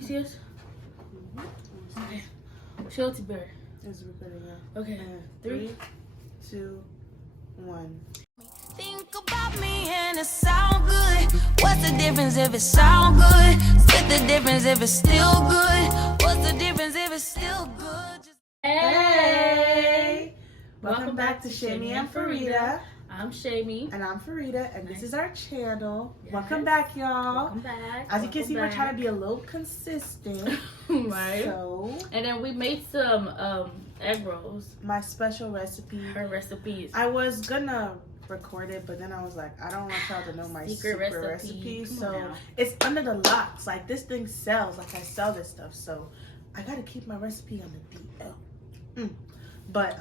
you see us? Okay. Show it to Bear. It's recording now. Okay. 3, 2, 1. Think about me and it sound good. What's the difference if it sound good? Split the difference if it's still good. What's the difference if it's still good? Hey! Welcome back to Semi&Fareeda. I'm Shami. And I'm Fareeda, and this is our channel. Yes. Welcome back, y'all. Welcome back. As you can see, we're trying to be a little consistent. Right. So, and then we made some egg rolls. my special recipe. Her recipes. I was gonna record it, but then I was like, I don't want y'all to know my secret recipe. So it's under the locks. Like, this thing sells. Like, I sell this stuff. So I gotta keep my recipe on the DL. But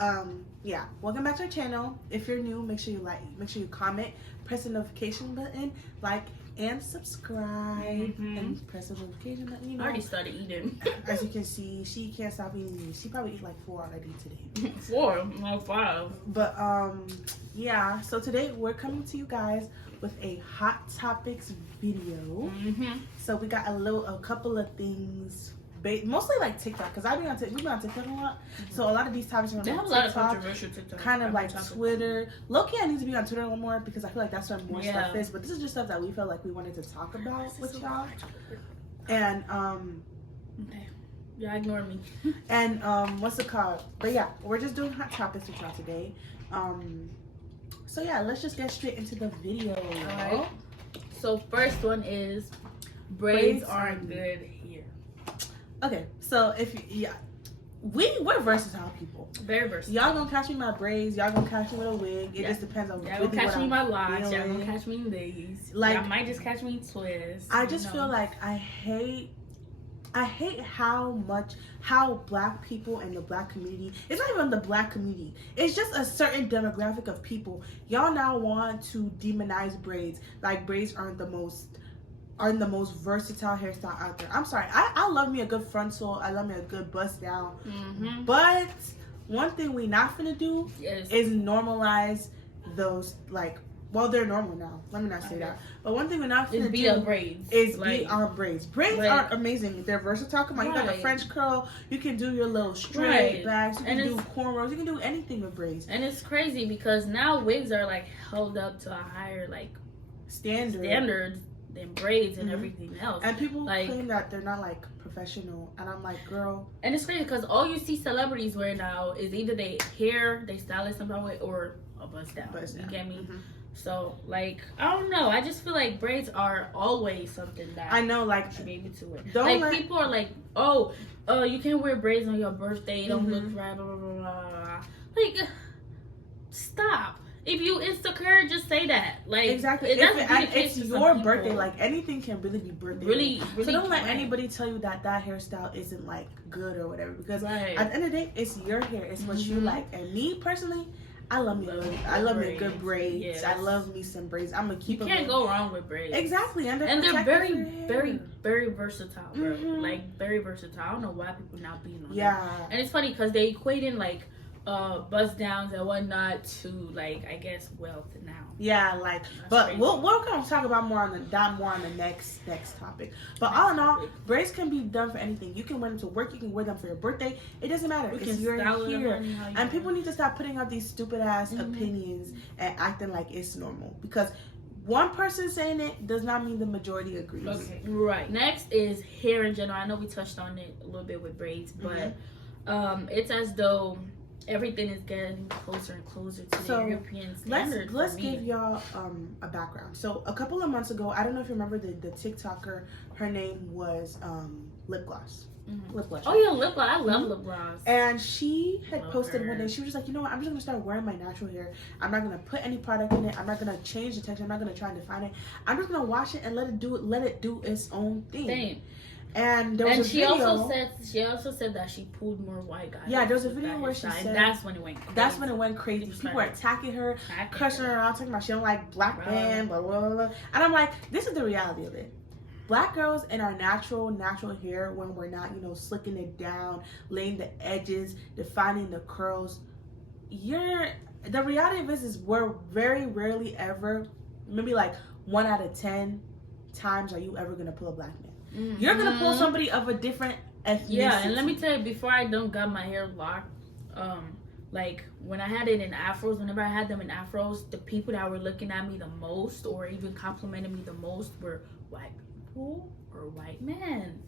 yeah, welcome back to our channel. If you're new, make sure you like, make sure you comment, press the notification button, like and subscribe, and press the notification button. You know, I already started eating. As you can see, she can't stop eating. She probably eat like 4 already today. 4, no 5. But yeah, so today we're coming to you guys with a hot topics video. So we got a couple of things, mostly like TikTok, because we been on TikTok a lot. So a lot of these topics are on They have a TikTok, lot of controversial TikTok. kind of like Twitter. Low-key, I need to be on Twitter a little more because I feel like that's where more stuff is. But this is just stuff that we felt like we wanted to talk about with y'all. And okay. Yeah, ignore me. And what's it called? But yeah, we're just doing hot topics with y'all today. So yeah, let's just get straight into the video. Alright. So first one is braids aren't good here. Okay, so we're versatile people. Very versatile. Y'all gonna catch me in my braids. Y'all gonna catch me with a wig. It just depends on. Y'all gonna catch me in my locks. Y'all gonna catch me in these. Like, y'all might just catch me in twists. I just feel like I hate how black people and the black community, it's not even the black community, it's just a certain demographic of people. Y'all now want to demonize braids, like braids aren't the most versatile hairstyle out there. I'm sorry, I love me a good frontal, I love me a good bust down, but one thing we not finna do is normalize those, like, well, they're normal now. Let me not say that. But one thing we're not gonna be on braids. Is be on braids. Braids are amazing. They're versatile. Come on, you got the French curl. You can do your little straight backs. You can do cornrows. You can do anything with braids. And it's crazy because now wigs are like held up to a higher like standards than braids and everything else. And people claim that they're not like professional. And I'm like, girl. And it's crazy because all you see celebrities wear now is either they style it some way, or a bust down. You get me? So, like, I don't know. I just feel like braids are always something that I know, like, you should be able to wear. People are like, oh, you can't wear braids on your birthday. It don't look right, blah, blah, blah, blah. Like, stop. If you insecure, just say that. Like, exactly. It's your birthday. Like, anything can really be birthday. Really so don't let anybody tell you that hairstyle isn't, like, good or whatever. Because at the end of the day, it's your hair. It's what you like. And me, personally, I love me a good braids. Yes. I love me some braids. I'm gonna keep them. You can't go wrong with braids. Exactly, and they're very, very, very versatile, bro. Like, very versatile. I don't know why people not being on that. And it's funny because they equating like bust downs and whatnot to, like, I guess wealth now. Yeah, like, but we're gonna talk about more on the next topic. But all in all, braids can be done for anything. You can wear them to work. You can wear them for your birthday. It doesn't matter. It's your hair. And people need to stop putting out these stupid ass opinions and acting like it's normal, because one person saying it does not mean the majority agrees. Okay, right. Next is hair in general. I know we touched on it a little bit with braids, but it's as though everything is getting closer and closer to the European standards. Let's give y'all a background. So a couple of months ago, I don't know if you remember the TikToker, her name was lip gloss. Lip gloss. Oh yeah, lip gloss. I love lip gloss. And she had posted one day, she was just like, you know what, I'm just gonna start wearing my natural hair. I'm not gonna put any product in it. I'm not gonna change the texture. I'm not gonna try and define it. I'm just gonna wash it and let it do its own thing. And there was a video. She also said that she pulled more white guys. Yeah, there was a video where she said that's when it went crazy. That's when it went crazy. People were attacking her, cursing her out, talking about she don't like black men, blah, blah, blah, blah. And I'm like, this is the reality of it. Black girls in our natural hair, when we're not, slicking it down, laying the edges, defining the curls, the reality of this is we're very rarely ever, maybe like 1 out of 10 times are you ever gonna pull a black man. You're gonna pull somebody of a different ethnicity. Yeah, and let me tell you, before I got my hair locked, like when I had it in afros, whenever I had them in afros, the people that were looking at me the most or even complimenting me the most were white people or white men.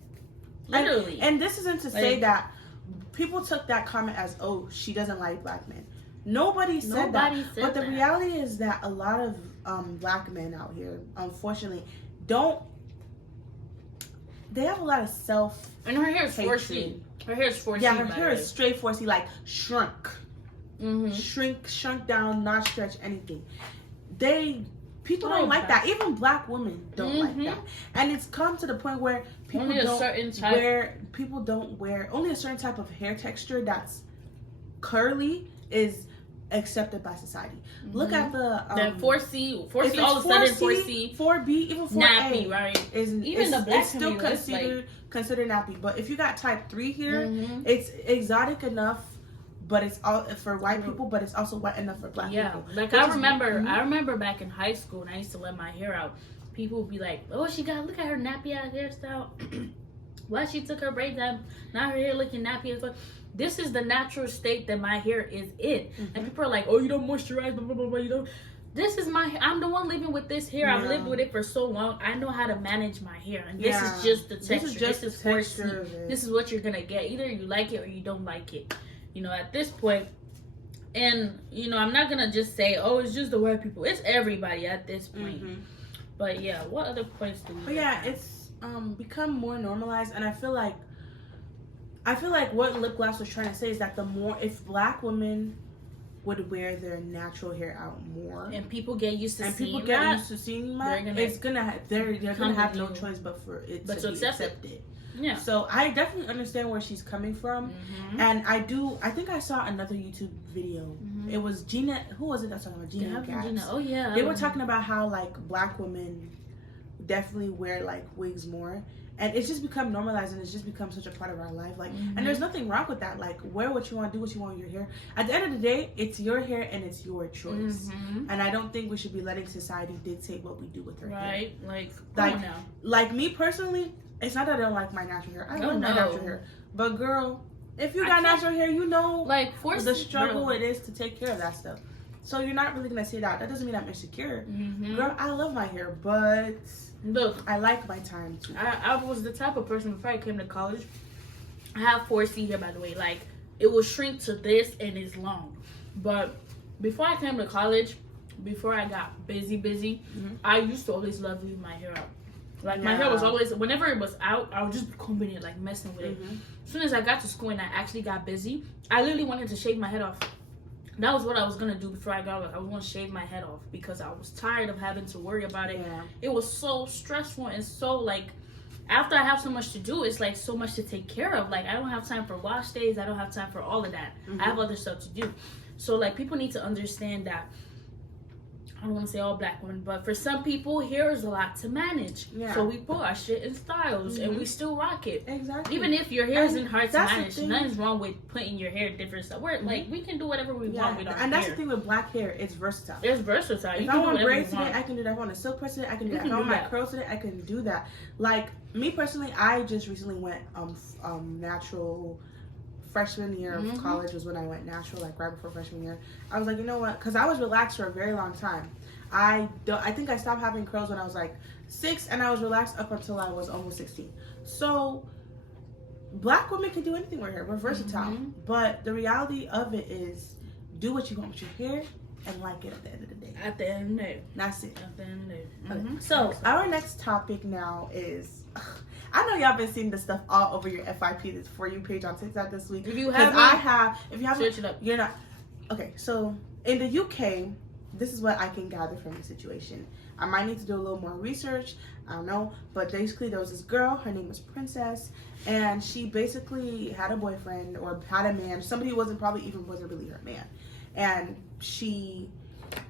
Literally. And this isn't to say that people took that comment as, oh, she doesn't like black men. Nobody said that. But the reality is that a lot of black men out here, unfortunately, they have a lot of and her hair is 4C. Her hair is 4C. Yeah, her hair is straight 4C, like shrunk. Shrunk down, not stretch anything. People don't like that. Even black women don't like that. And it's come to the point where only a certain type of hair texture that's curly is accepted by society. Look at the 4C all of a sudden 4C, 4B, even 4A, nappy, right? Even the black still considered nappy. But if you got type 3 here, it's exotic enough. But it's all for white people, but it's also white enough for black people. Yeah, like I remember back in high school, and I used to let my hair out. People would be like, "Oh, look at her nappy ass hairstyle. Why she took her braids out? Now her hair looking nappy as well." This is the natural state that my hair is in, and people are like, "Oh, you don't moisturize, blah blah blah blah." You don't. This is I'm the one living with this hair. I've lived with it for so long. I know how to manage my hair, and this is just the texture. This is texture. This is what you're gonna get. Either you like it or you don't like it. You know, at this point, and you know, I'm not gonna just say, "Oh, it's just the white people." It's everybody at this point. But yeah, what other points do we? But yeah, it's become more normalized, and I feel like what lip gloss was trying to say is that if black women would wear their natural hair out more, and people get used to seeing that, they're gonna have no choice but for it to be accepted. Yeah. So I definitely understand where she's coming from, and I think I saw another YouTube video. It was Gina. Who was it that was talking about Gina? Oh yeah. They were talking about how like black women definitely wear like wigs more, and it's just become normalized, and it's just become such a part of our life. Like, and there's nothing wrong with that. Like, wear what you want, do what you want with your hair. At the end of the day, it's your hair and it's your choice. And I don't think we should be letting society dictate what we do with our hair. Right? Like me personally. It's not that I don't like my natural hair. I love my natural hair. But girl, if you got natural hair, you know the struggle it is to take care of that stuff. So you're not really going to say that. That doesn't mean I'm insecure. Girl, I love my hair, but look, I like my time too. I was the type of person before I came to college. I have 4C here, by the way. Like, it will shrink to this and it's long. But before I came to college, before I got busy, I used to always love leaving my hair out. Like, my hair was always, whenever it was out, I would just combing it, like, messing with it. As soon as I got to school and I actually got busy, I literally wanted to shave my head off. That was what I was going to do before I got, I was going to shave my head off because I was tired of having to worry about it. It was so stressful and so, like, after I have so much to do, it's, like, so much to take care of. Like, I don't have time for wash days. I don't have time for all of that. I have other stuff to do. So, like, people need to understand that. I don't want to say all black women, but for some people, hair is a lot to manage. So we put our shit in styles and we still rock it. Exactly. Even if your hair isn't hard to manage, nothing's wrong with putting your hair different stuff. We're like, we can do whatever we want with our hair. And that's the thing with black hair, it's versatile. It's versatile. If I want braids today, I can do that. If I want a silk press today, I can do that. If I want my curls today, I can do that. Like, me personally, I just recently went natural. Freshman year of college was when I went natural, like right before freshman year. I was like, you know what? Because I was relaxed for a very long time. I think I stopped having curls when I was like 6, and I was relaxed up until I was almost 16. So black women can do anything with hair. We're versatile. But the reality of it is, do what you want with your hair and like it at the end of the day. At the end of the day. That's it. At the end of the day. Okay. So our next topic now is... I know y'all been seeing this stuff all over your FYP, this For You page on TikTok this week. If you haven't, if you haven't, search it up. You're not. Okay, so in the UK, this is what I can gather from the situation. I might need to do a little more research. I don't know, but basically there was this girl. Her name was Princess, and she basically had a boyfriend or had a man. Somebody who wasn't really her man, and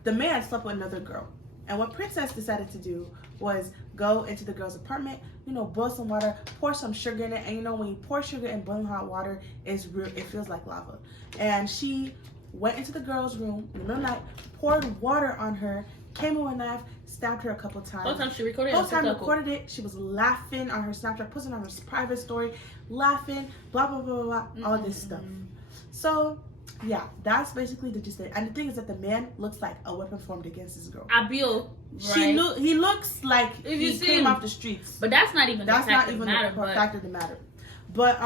the man slept with another girl. And what Princess decided to do was go into the girl's apartment, boil some water, pour some sugar in it. And when you pour sugar in boiling hot water, it feels like lava. And she went into the girl's room in the middle of the night, poured water on her, came with a knife, stabbed her a couple times. Whole time she recorded it. Whole time recorded it. She was laughing on her Snapchat, posting on her private story, laughing, blah blah blah blah, blah, all this stuff. So yeah, that's basically the gist of it. And the thing is that the man looks like a weapon formed against this girl. Abil, right? He looks like he came off the streets. But that's not even the fact of the matter. But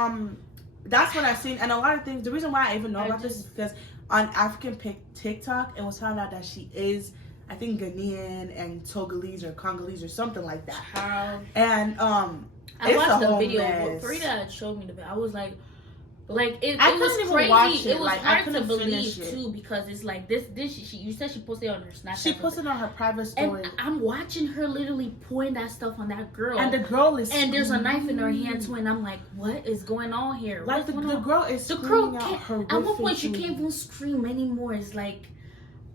that's what I've seen. And a lot of things, the reason why I even know about this is because on African TikTok, it was found out that she is, I think, Ghanaian and Togolese or Congolese or something like that. And I watched the video. Fareeda had showed me the video. I was like it was crazy. Watch it. It was hard to believe too, because it's like this. You said she posted it on her Snapchat. She posted on her private story. And I'm watching her literally pouring that stuff on that girl. And the girl is and there's a knife in her hand too. And I'm like, what is going on here? Like the girl is the girl can't. At one point, she can't even scream anymore. It's like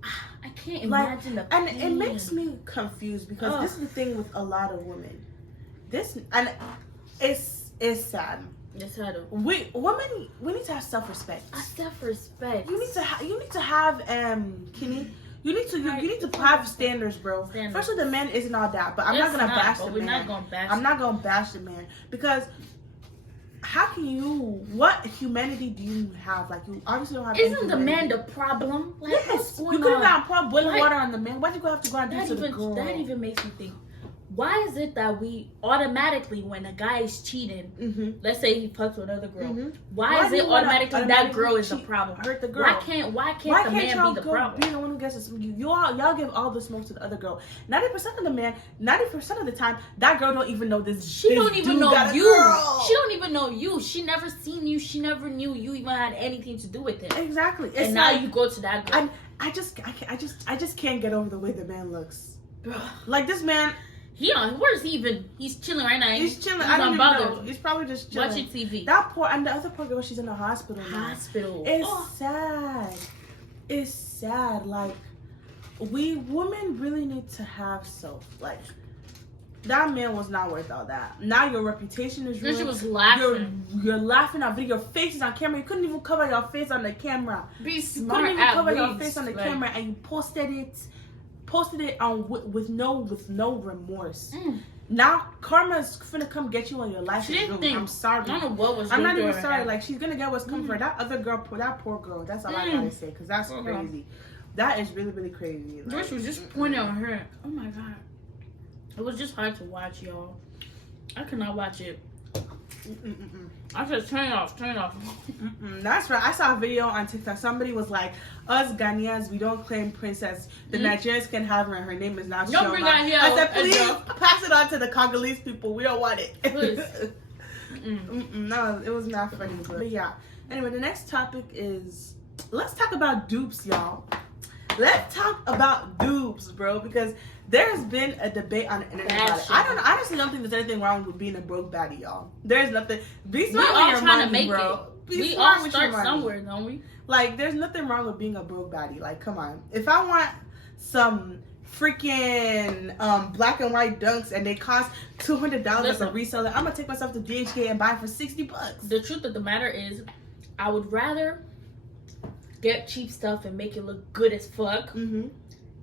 I can't imagine the pain. And it makes me confused because this is the thing with a lot of women. It's sad. It's sad. We need to have self-respect. Self-respect. You need to have Kenny. You need to have standards, bro. Firstly, the man isn't all that, but I'm not gonna bash the man. I'm not gonna bash the man because how can you? What humanity do you have? Like, you obviously don't have. Isn't the man the problem? Like, yes, you could have not poured boiling water on the man. Why'd you have to go and do to the girl? That even makes me think. Why is it that we automatically, when a guy is cheating, let's say he fucks with another girl, why is it automatically that girl is the problem? Hurt the girl. Why can't the man be the problem? Be the one who gets this? Y'all give all the smoke to the other girl. 90% of the man, 90% of the time, that girl don't even know this. She don't even know you. She don't even know you. She never seen you. She never knew you even had anything to do with him. Exactly. And now you go to that girl. I just can't get over the way the man looks. Like, this man. Where is he even? He's chilling right now. He's chilling. I don't know. He's probably just chilling. Watching TV. And the other poor girl, she's in the hospital now. It's sad. It's sad. Like, we women really need to have self. Like, that man was not worth all that. Now your reputation is ruined. She was laughing. You're laughing at video. Your face is on camera. You couldn't even cover your face on the camera. Be smart. You couldn't even cover your face on the camera, and you posted it on with no remorse. Now karma's finna come get you on your life. I'm sorry. I don't know what was. I'm not even sorry. Like, she's gonna get what's coming for her. That other girl, that poor girl. That's all I gotta say, because that's crazy. That is really, really crazy. Like, she was just pointing on her. Oh my god, it was just hard to watch, y'all. I could not watch it. I said, turn it off. That's right. I saw a video on TikTok. Somebody was like, us Ghanaians, we don't claim princess. The Nigerians can have her, and her name is not Shoma. I said, please pass it on to the Congolese people. We don't want it. Please. No, it was not funny. But yeah. Anyway, the next topic is, let's talk about dupes, y'all. Let's talk about dupes, bro, because there's been a debate on the internet about it. I honestly don't think there's anything wrong with being a broke baddie, y'all. There's nothing. Be smart with your money, bro. We all start somewhere, don't we? Like, there's nothing wrong with being a broke baddie. Like, come on. If I want some freaking black and white dunks and they cost $200 as a reseller, I'm gonna take myself to DHK and buy it for $60. The truth of the matter is, I would rather get cheap stuff and make it look good as fuck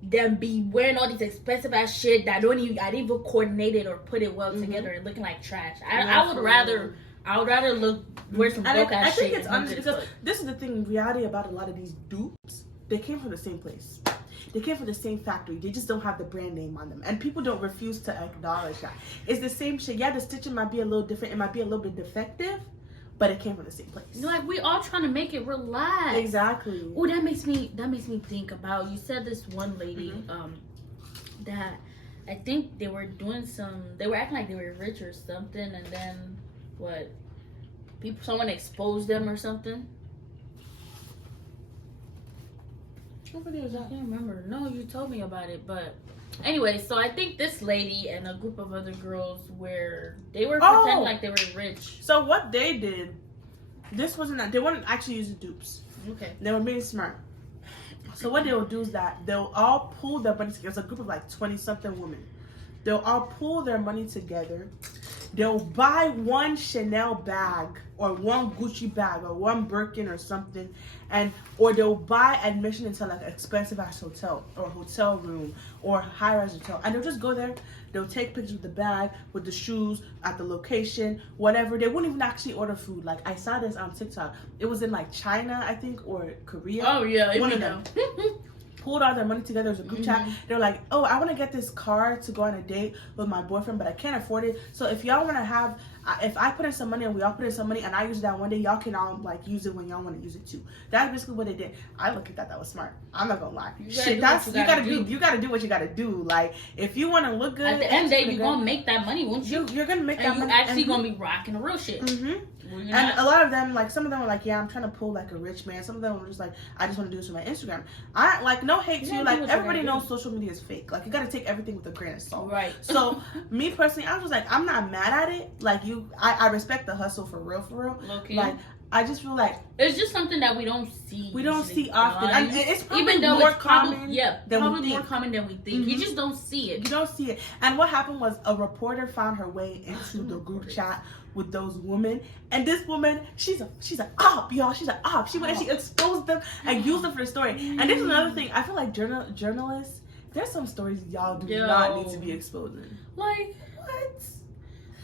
than be wearing all these expensive ass shit that I didn't even coordinate it or put it well together and looking like trash. I would rather wear some broke ass shit. I think it's honest because this is the thing. Reality about a lot of these dupes, they came from the same place. They came from the same factory. They just don't have the brand name on them, and people don't refuse to acknowledge that. It's the same shit. Yeah, the stitching might be a little different. It might be a little bit defective, but it came from the same place. Like, we all trying to make it relax. Exactly. Oh, that makes me think about, you said this one lady that I think they were acting like they were rich or something, and then someone exposed them or something. What video is that? I can't remember. No, you told me about it, but anyway, so I think this lady and a group of other girls they were pretending like they were rich. So what they did, they wouldn't actually use the dupes. Okay. They were being smart. So what they will do is that they'll all pool their money together. It's a group of like 20-something women. They'll all pool their money together they'll buy one Chanel bag or one Gucci bag or one Birkin or something, or they'll buy admission into like an expensive ass hotel or hotel room or high-rise hotel, and they'll just go there. They'll take pictures with the bag, with the shoes, at the location, whatever. They wouldn't even actually order food. Like, I saw this on TikTok. It was in like China, I think, or Korea. Oh yeah, one of them. Pulled all their money together. There's a group chat. They're like, oh, I want to get this car to go on a date with my boyfriend, but I can't afford it. So if y'all want to have, if I put in some money and we all put in some money and I use that one day, y'all can all like use it when y'all want to use it too. That's basically what they did. I look at that. That was smart. I'm not gonna lie. Shit, that's you gotta do. You gotta do what you gotta do. Like, if you want to look good, at the end of the day, you're gonna make that money, won't you? You're gonna make that money. You're actually gonna be rocking the real shit. And a lot of them, like, some of them were like, yeah, I'm trying to pull like a rich man. Some of them were just like, I just want to do this for my Instagram. I like, no hate to you. Like, everybody knows social media is fake. Like, you gotta take everything with a grain of salt. Right. So me personally, I was just like, I'm not mad at it. Like, I respect the hustle for real. Okay. Like, I just feel like it's just something that we don't see. We don't see often, and it's probably even though more it's common. Probably more common than we think. You just don't see it. You don't see it. And what happened was a reporter found her way into the group chat with those women, and this woman, she's an op, y'all. She's an op. She went and she exposed them and used them for the story. And this is another thing. I feel like journalists, there's some stories y'all do not need to be exposing. Like what?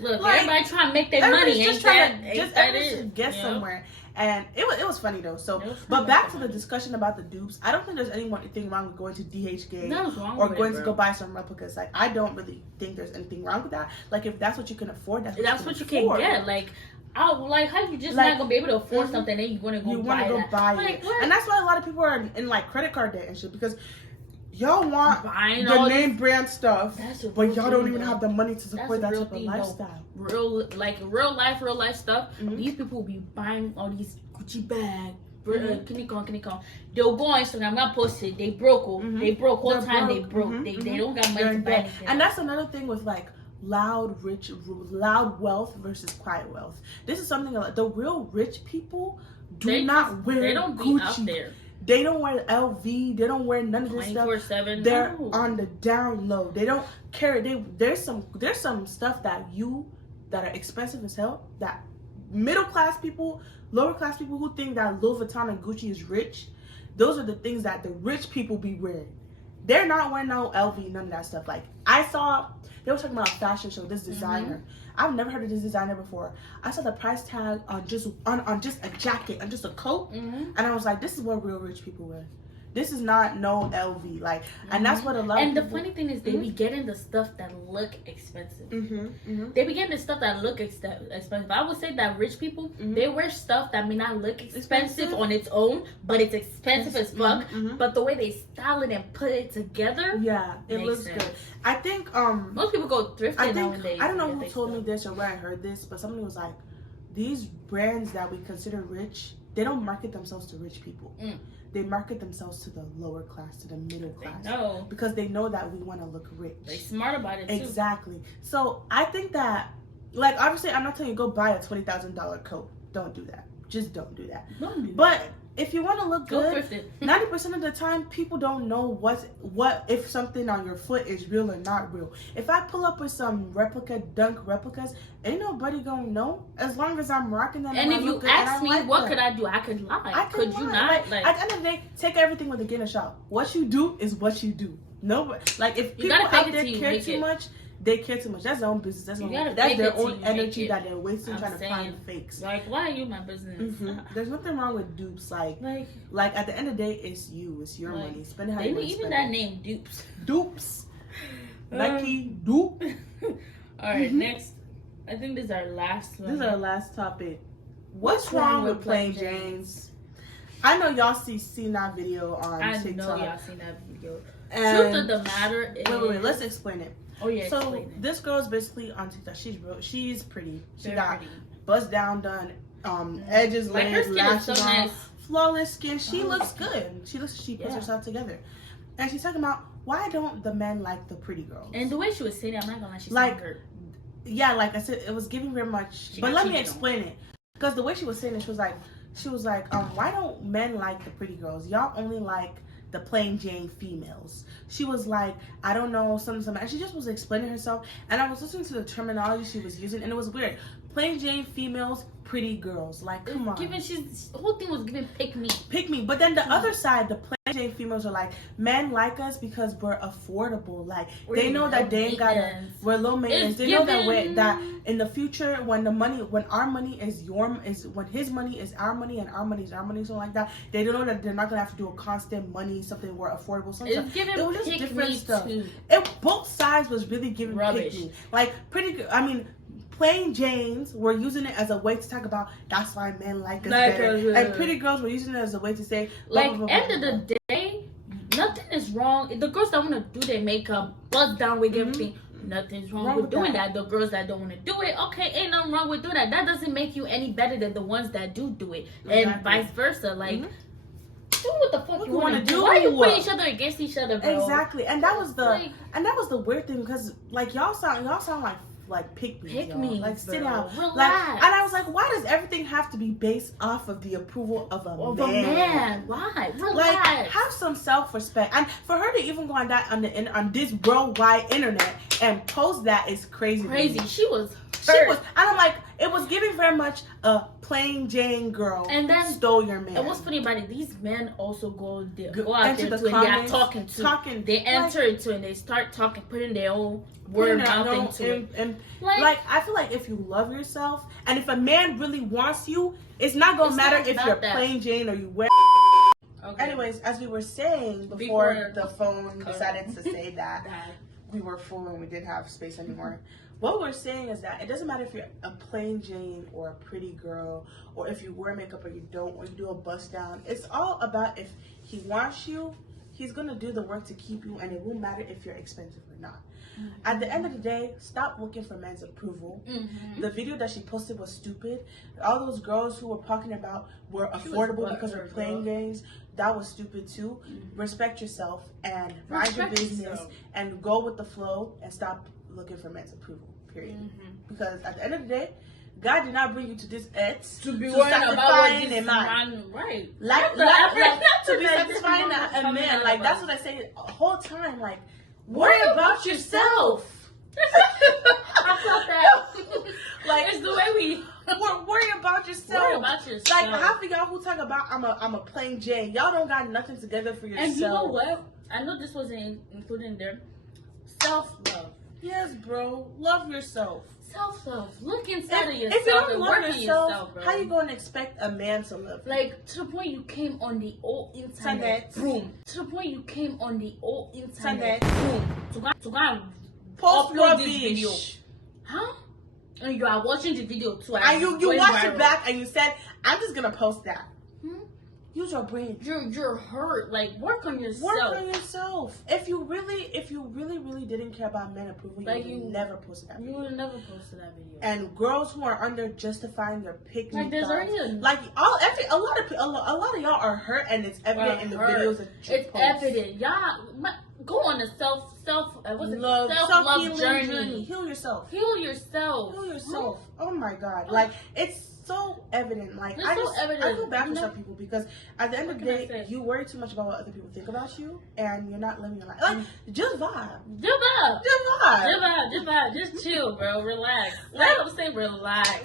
Look, like, everybody trying to make their money. Everybody should get somewhere. And it was funny though. So, but back to the discussion about the dupes. I don't think there's anything wrong with going to DHgate or going to go buy some replicas. Like, I don't really think there's anything wrong with that. Like, if that's what you can afford, that's what you can get. Like, like, how you just not gonna be able to afford something, then you want to go buy it. Like, and that's why a lot of people are in like credit card debt and shit, because y'all want the name brand stuff, but y'all don't even have the money to support that type of lifestyle. Real life stuff. These people will be buying all these Gucci bags. They'll go on Instagram. I'm gonna post it. They broke. They broke. Whole time they broke. They don't got money to buy anything. And that's another thing with like loud wealth versus quiet wealth. This is something like the real rich people do not wear. They don't Gucci. be out there. They don't wear LV. They don't wear none of this stuff. 24/7. They're on the down low. They don't carry. There's some stuff that are expensive as hell. That middle class people, lower class people who think that Louis Vuitton and Gucci is rich. Those are the things that the rich people be wearing. They're not wearing no LV, none of that stuff. Like, I saw they were talking about a fashion show. This designer. I've never heard of this designer before. I saw the price tag on just a jacket, on just a coat, and I was like, this is what real rich people wear. This is not no LV, like, and that's what a lot of people... And the funny thing is, they be getting the stuff that look expensive. They be getting the stuff that look expensive. I would say that rich people, they wear stuff that may not look expensive on its own, but it's expensive as fuck. But the way they style it and put it together, it looks good. I think most people go thrifting nowadays. I don't know who told me this or where I heard this, but somebody was like, these brands that we consider rich, they don't market themselves to rich people. They market themselves to the lower class, to the middle class. No, because they know that we want to look rich. They smart about it too. Exactly. So I think that, like, obviously, I'm not telling you go buy a $20,000 coat. Don't do that. Just don't do that. But if you want to look good, 90% of the time, people don't know what if something on your foot is real or not real. If I pull up with some dunk replicas, ain't nobody gonna know as long as I'm rocking them. And if you ask me, what could I do? I could lie. Could you not? Like, at the end of the day, take everything with a grain of salt. What you do is what you do. Nobody, like, if people out there care too much, they care too much. That's their own business. That's their own energy that they're wasting trying to find fakes. Like, why are you my business? There's nothing wrong with dupes. Like at the end of the day, it's you. It's your money. Spend it how you want to spend it. Even that name, dupes. Dupes. Nike dupe. All right, next. I think this is our last one. This is our last topic. What's wrong with plain Janes? I know y'all seen that video on TikTok. I know y'all seen that video. And truth of the matter is... Wait. Let's explain it. Oh, yeah, so this girl's basically on TikTok. She's pretty. She got bust down done, edges laid, lashes on, nice. Flawless skin. She looks good. She puts herself together. And she's talking about, why don't the men like the pretty girls? And the way she was saying it, I'm not gonna lie, she sounded hurt. Yeah, like I said, it was giving very much. But let me explain it. Because the way she was saying it, she was like, why don't men like the pretty girls? Y'all only like the plain Jane females. She was like, I don't know, something, and she just was explaining herself. And I was listening to the terminology she was using, and it was weird. Plain Jane females, pretty girls. Like, come on. The whole thing was giving pick me. Pick me. But then the other side, the plain Jane females are like, men like us because we're affordable. Like, they know that they ain't gotta, we're low maintenance. They know that in the future, when our money is when his money is our money and our money is our money, something like that, they don't know that they're not gonna have to do a constant money, something more affordable. Something. It was just different stuff. Both sides was really giving pick me. Like, plain Janes were using it as a way to talk about that's why men like us better. And pretty girls were using it as a way to say, like, end of the day, nothing is wrong. The girls that want to do their makeup, bust down with everything, nothing's wrong with doing that. The girls that don't want to do it, okay, ain't nothing wrong with doing that. That doesn't make you any better than the ones that do it. And vice versa. Like, do what the fuck you want to do. Why are you putting each other against each other, bro? Exactly. And that was the weird thing, because like y'all sound like pick me, like sit down, relax. Like, and I was like, why does everything have to be based off of the approval of a man? Why? Relax. Like, have some self-respect. And for her to even go on that on this worldwide internet and post that is crazy. She was, and I'm like, it was giving very much a plain Jane girl and then stole your man. And what's funny about it, these men also go out there to and they are talking. They enter into it and they start talking, putting their own word mouth into it. And like, I feel like if you love yourself, and if a man really wants you, it's not gonna matter if you're plain Jane or you wear. Okay. Anyways, as we were saying before the phone decided to say that we were full and we didn't have space anymore. What we're saying is that it doesn't matter if you're a plain Jane or a pretty girl, or if you wear makeup or you don't, or you do a bust down. It's all about, if he wants you, he's gonna do the work to keep you, and it won't matter if you're expensive or not. At the end of the day, stop looking for men's approval. The video that she posted was stupid. All those girls who were talking about were affordable because we're playing games, that was stupid too. Respect yourself and mind your business and go with the flow and stop looking for men's approval, period. Because at the end of the day, God did not bring you to this earth to be worrying about what this man, right? Like to be satisfying a man. Like, that's what I say the whole time. Like, worry about yourself. I felt that. Like, it's the way we worry about yourself. Worry about yourself. Like, half of y'all who talk about I'm a plain Jane, y'all don't got nothing together for yourself. And you know what? I know this wasn't included in there. Self-love. Yes, bro. Love yourself. Self-love. Look inside of yourself. If you don't and love work yourself, bro. how you gonna expect a man to love you? Like, to the point you came on the old internet. Boom. To the point you came on the old internet. Boom. To go and upload this video. Huh? And you are watching the video too. And you watch it back and you said, I'm just gonna post that. Use your brain. You're hurt. Like, work on yourself. Work on yourself. If you really didn't care about men approval, like, you would never posted that video. You would have never posted that video. And girls who are under justifying their pick me, like, there's already a lot of y'all are hurt, and it's evident in the videos that you post. It's evident. Y'all go on a self-love journey. Heal yourself. Heal yourself. Oh my God. Like, it's so evident. Like, I feel bad for some people, because at the end of the day, you worry too much about what other people think about you, and you're not living your life. Like, just vibe. Just chill, bro. Relax. Let them say relax.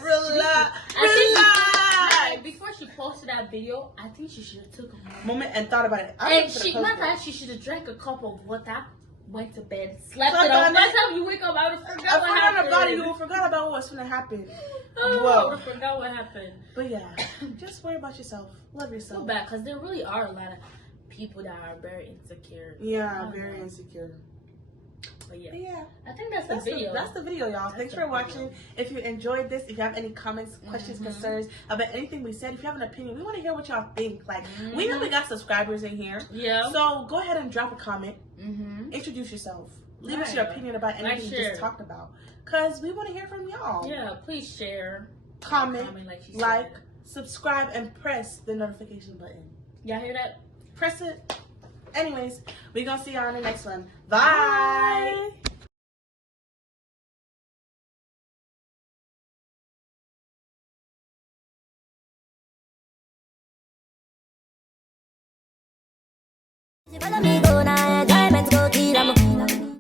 Before she posted that video, I think she should have took a moment and thought about it. She should have drank a cup of water, went to bed, slept it off. By the time you wake up, I would have forgot what happened. You forgot about what's going to happen. I forgot what happened. But yeah, just worry about yourself. Love yourself. So bad, because there really are a lot of people that are very insecure. Yeah, very insecure. But yeah, I think that's the video. That's the video, y'all. Thanks for watching. If you enjoyed this, if you have any comments, questions, concerns about anything we said, if you have an opinion, we want to hear what y'all think. Like, we know we got subscribers in here. Yeah. So go ahead and drop a comment. Introduce yourself. Leave us your opinion about anything we just talked about. Because we want to hear from y'all. Yeah, please share. Comment, like, subscribe, and press the notification button. Y'all hear that? Press it. Anyways, we're going to see y'all in the next one. Bye. Follow me,